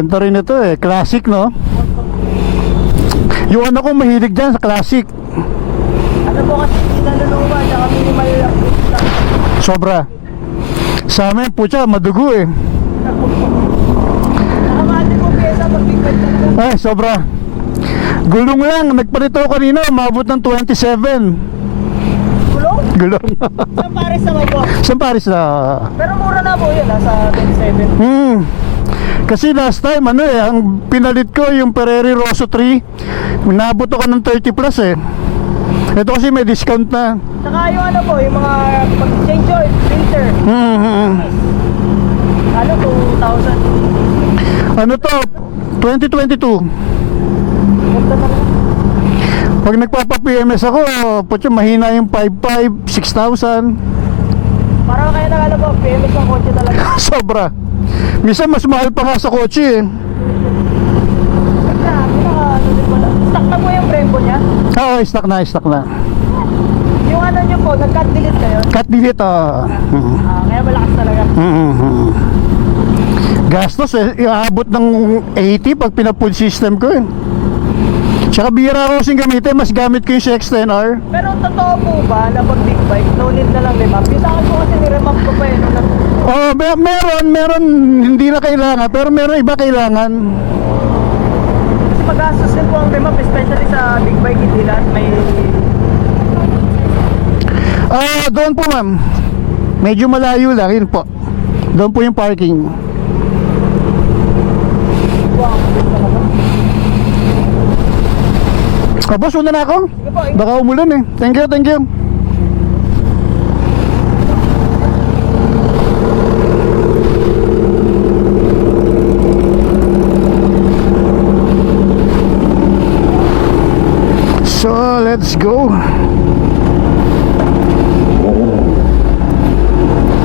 Ganda rin ito eh, classic no? Yung ano ko mahilig dyan sa classic. Ano po kasi hindi naluluwa, tsaka minimal lang. Sobra. Sa amin, putya, madugo eh. Nakamahal din po pyesa pag big bike talaga. Ay, sobra. Gulong lang, nagpalit ako kanina, umabot ng 27. Gulong? Gulong. Sa Paris naman po. Sa Paris na. Pero mura na po yun, nasa 27. Kasi last time, ano eh, ang pinalit ko yung Ferrari Rosso 3. Nabot ako ng 30 plus eh. Ito kasi may discount na. Tsaka yung ano po, yung mga pag-change oil, filter. Ano, 2,000. Ano to? 2022. Ganda na lang. Pag nagpapa-PMS ako, putya, mahina yung 5,500, 6,000. Parang kaya nakala po, PMS ng kotse talaga. Sobra. Minsan mas mahal pa nga sa kotse eh. Ganda, ano din pala. Stock na po yung Brembo niya. Oo, stock na, stock na. Yung ano nyo po, nag-cut delete kayo. Cut delete, Kaya malakas talaga. Gastos eh, iabot ng 80 pag pina-full system ko eh. Tsaka bira ko kasing gamitin, mas gamit ko yung CX-10R. Pero totoo po ba na pag big bike, no need na lang remap? Yung sa akin po kasi niremap ko pa yun. Oh, meron, hindi na kailangan, pero meron iba kailangan. Kasi magastos din po ang remap, especially sa big bike, hindi lahat may... Doon po ma'am. Medyo malayo lang, yun po. Doon po yung parking. Wow, talaga. Boss, una na ako. Sige po, Baka umulan eh. Thank you, thank you. So, let's go.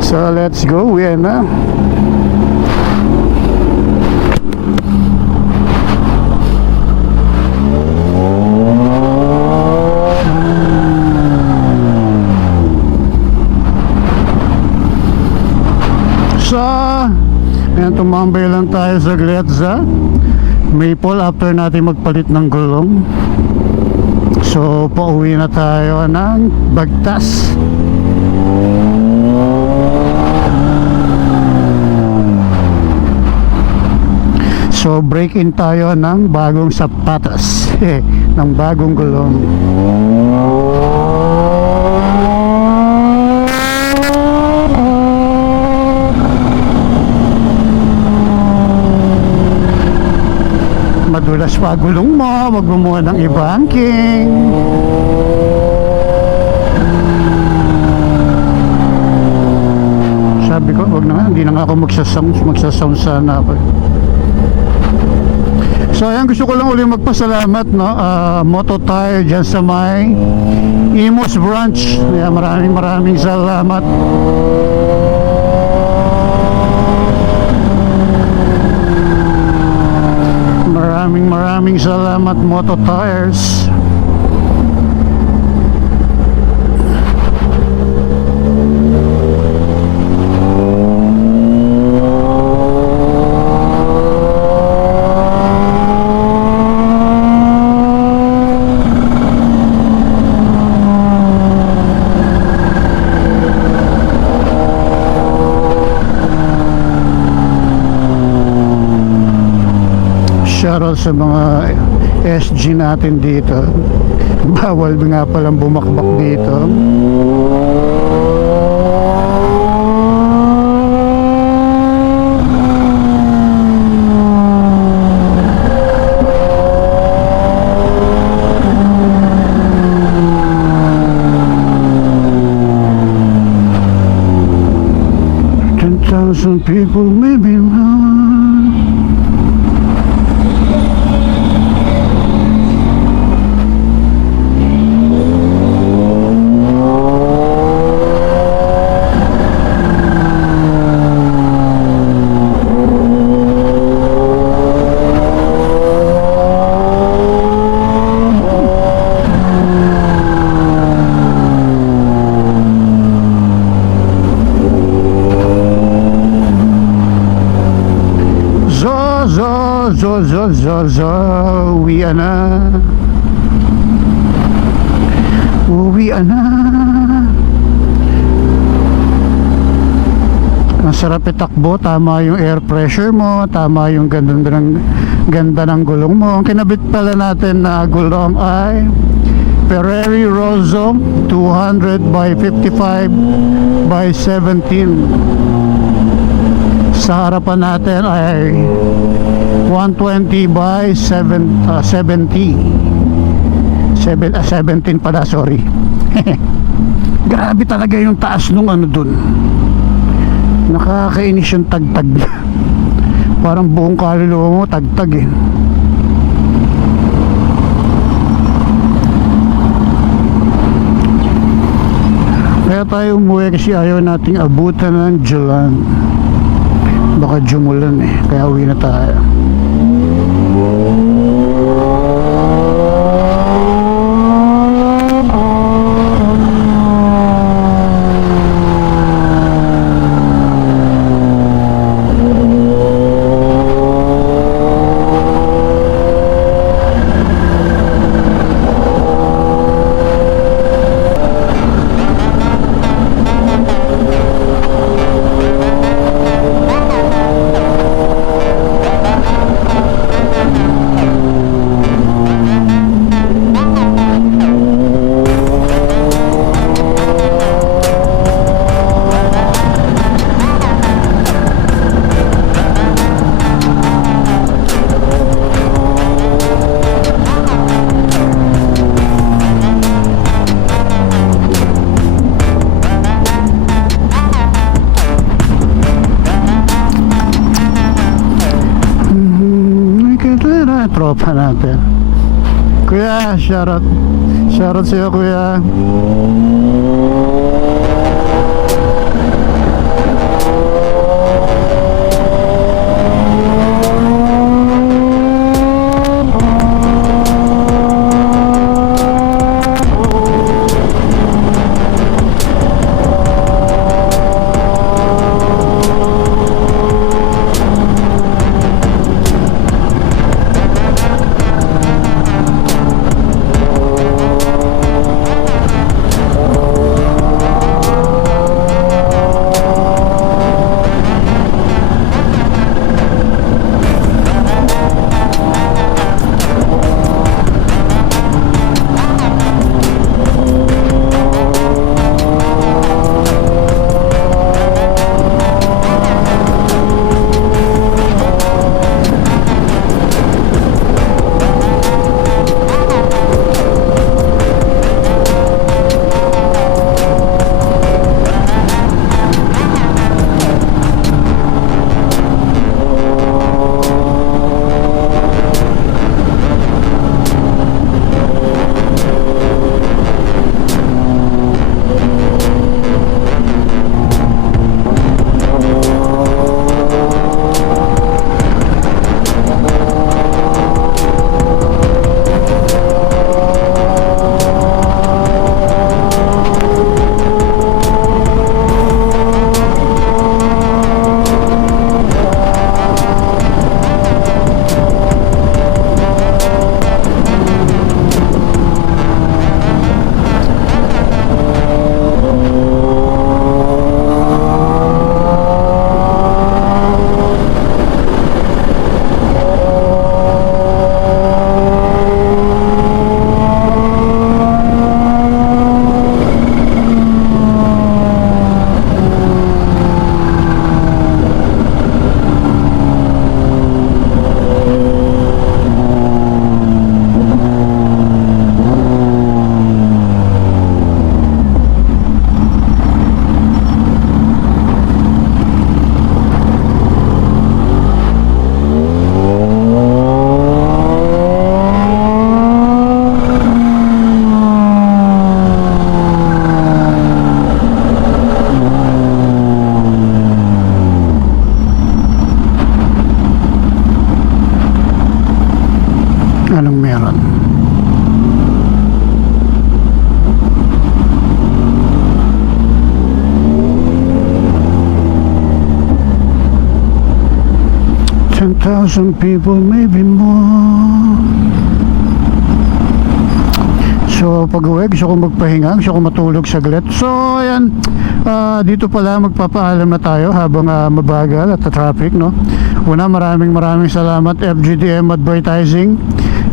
So, let's go. Yan na. So, ayan, tumambay lang tayo sa Gletza Maple after natin magpalit ng gulong. So, pauwi na tayo ng Bagtas. So, break in tayo ng bagong sapatos. Ng bagong gulong. Madulas pa gulong mo, magmumuha ng i-banking. Sabi ko, wag na nga, hindi na nga ako magsasound sana ako. So ayan, gusto ko lang ulit magpasalamat, no? Moto Tire dyan sa may Imus branch. Ayan, maraming salamat. Maraming salamat, Moto Tires. Shoutout sa mga SG natin dito. Bawal nga palang bumakbak dito. Some people maybe So Uwian na. Uwian na. Ang sarap itakbo, tama yung air pressure mo, tama yung ganda ng gulong mo. Ang kinabit pala natin na gulong ay Ferrari Rosso 200 by 55 by 17. Sa harapan natin ay 120 by 70. 17 pala, sorry. Grabe talaga yung taas nung ano dun. Nakakainis yung tagtag. Parang buong kaluluwa mo tagtag eh. Kaya tayo umuwi kasi ayaw nating abutan ng Julan. Baka jumulan eh. Kaya uwi na tayo. Tropa natin. Kuya, shoutout sa'yo kuya. 1,000 people, maybe more. So pag uwi, gusto ko magpahinga, gusto ko matulog saglit. So ayan, dito pala magpapaalam na tayo habang mabagal at traffic, no? Una, maraming salamat FGDM Advertising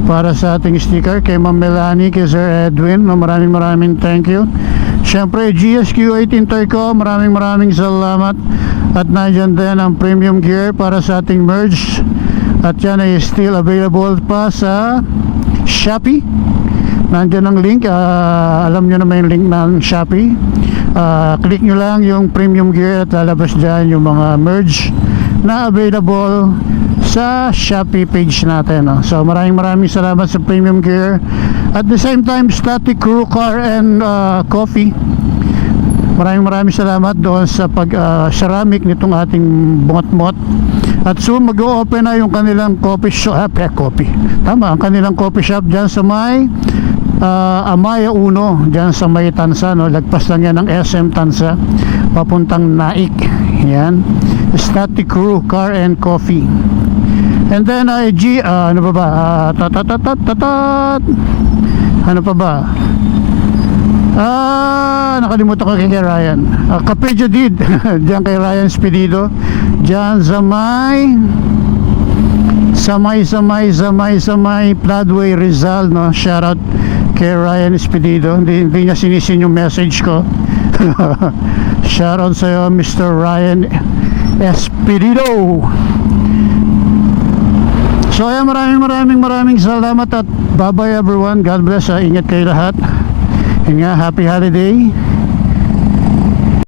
para sa ating sticker, kay Ma'am Melanie, kay Sir Edwin, no? Maraming thank you. Siyempre GSQ8 Intercom, maraming salamat. At nandiyan din ang premium gear para sa ating merge, at yan ay still available pa sa Shopee. Nandiyan ang link, alam nyo naman yung link ng Shopee. Click nyo lang yung premium gear at lalabas dyan yung mga merge na available sa Shopee page natin, no? So maraming salamat sa premium gear. At the same time, Static Crew Car and Coffee, maraming salamat doon sa pag-ceramic nitong ating bungat-mot. At soon mag-o-open na yung kanilang coffee shop, ang kanilang coffee shop dyan sa may Amaya Uno, dyan sa may Tansa, no? Lagpas lang yan ng SM Tansa papuntang Naik. Yan, Static Crew Car and Coffee. And then ano pa ba, ano pa ba, nakalimutan ko kay Ryan. Cafe Jadid dyan kay Ryan Spedido, dyan sa may Pladway Rizal, no? Shoutout kay Ryan Spedido. Hindi niya sinisin yung message ko. Shoutout sa'yo, Mr. Ryan Espedido. So ayan, maraming salamat at bye bye everyone. God bless, ingat kayo lahat. Yun nga, happy holiday.